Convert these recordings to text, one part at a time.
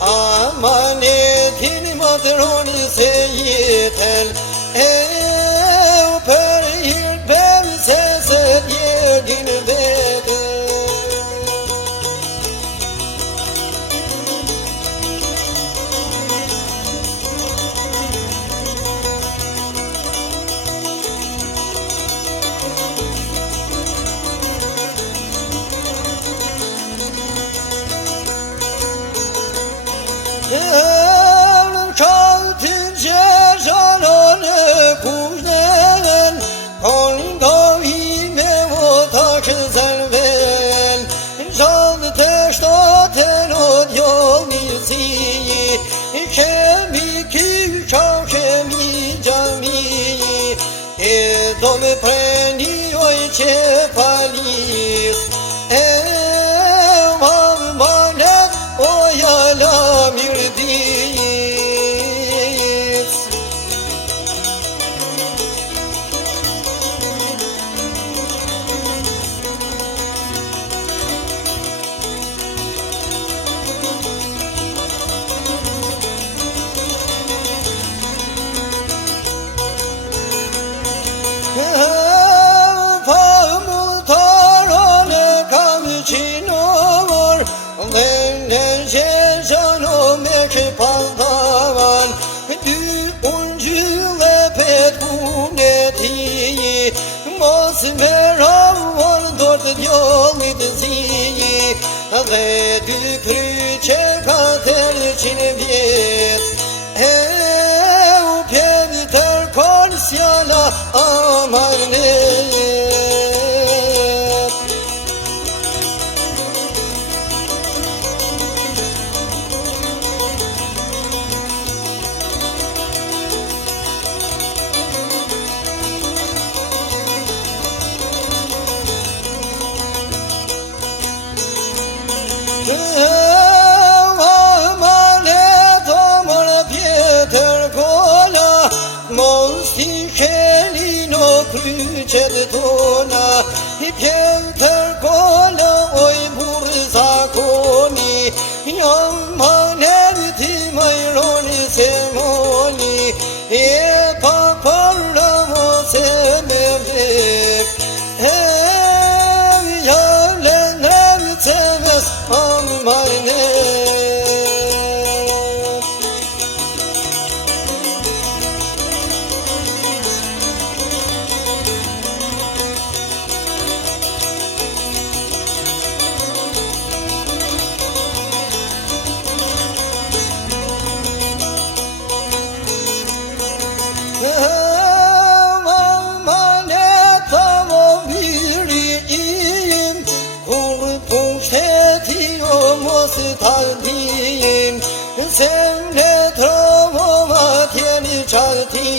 Amanetin më dëroni se jetën u për hirë bem se se djegin vetën. Kaltın cezalarını kuzden Kongavime o taşı zelven Can teştaten o yolisi Kemiki kemi cami Dome preni oj cepalis Manet o yala mirdi Paldavan du unjule pet uneti mos meravon dort djolit zi dhe dy kryqe katër qinë vjet u pjen tërkon sjala amarnet. Amanet omër pjetër kolla Mos t'i shelin o kryqet tona Pjetër kolla oj burë zakoni Amanet ti majroni se moni E pa parra mos e me vek Taldim Semre travoma tjeni qalti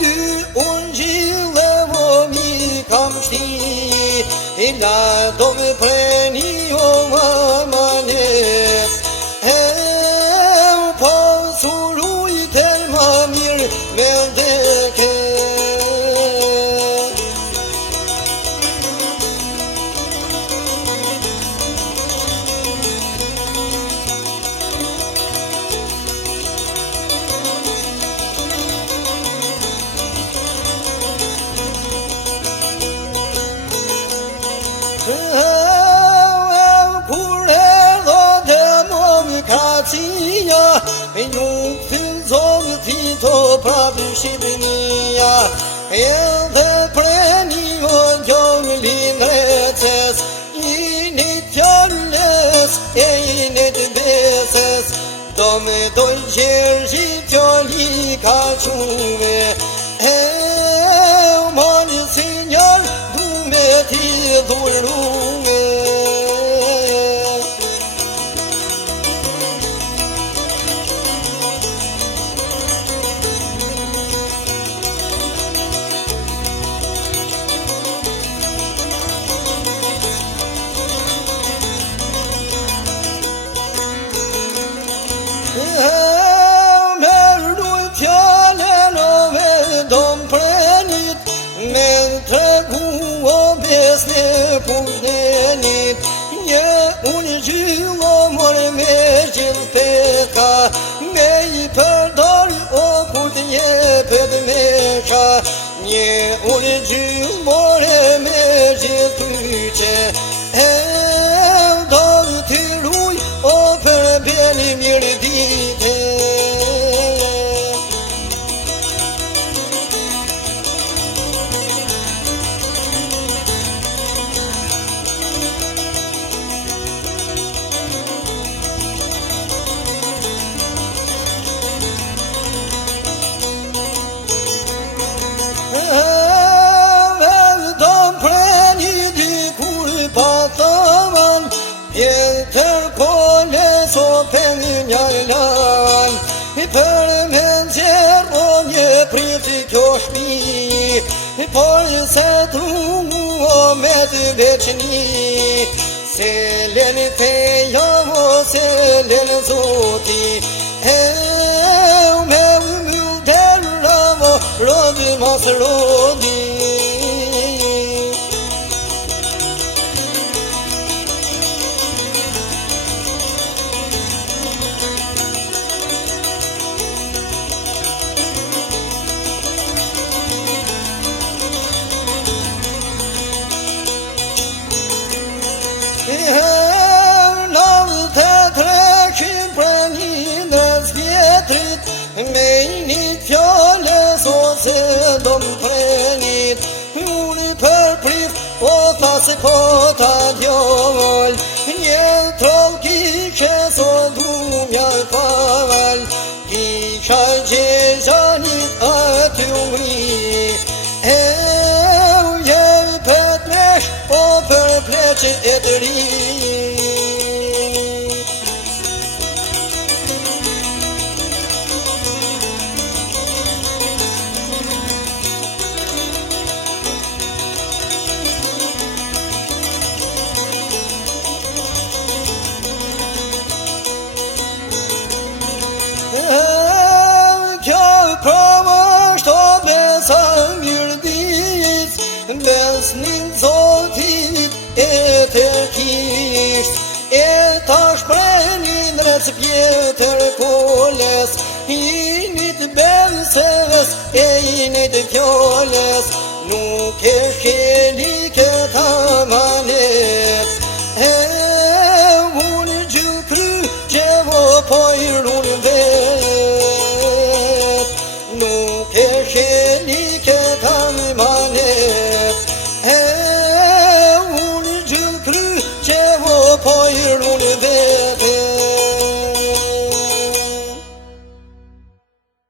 Du ungjile vomi kamshti La dove preni o mamanet Pa suluj tel ma mirë me deke Nuk fillzon fito prapë Shqipënia Edhe preni o gjong lindreces Init fjallës e init beses Do me doj gjergji fjalli ka quve Mani sinjar du me ti dhurrume tregu o besne punenit, unë gjyllomor me gjithë peka, me I përdori o kur të jepet meka, një unë gjyllomor me gjithë pyqe, do të ruj o për beni mirë dite. Për me nxerë o një priti kjo shpi, por se trumu o me të veçni, se len feja o se len zoti, me umil derra o rodi mas rodi. Me një fjallës ose do më prenit, unë për prif o thasë po ta djoll, një troll kishe so dhumja fal, kisha gjezanit aty umri, je pët mesh o për pleqe e të ri. Besnin Zotit e tërkisht, e ta shprenin rec pjetër koles, init belses e init fjolles, nuk e shkeli këta manes.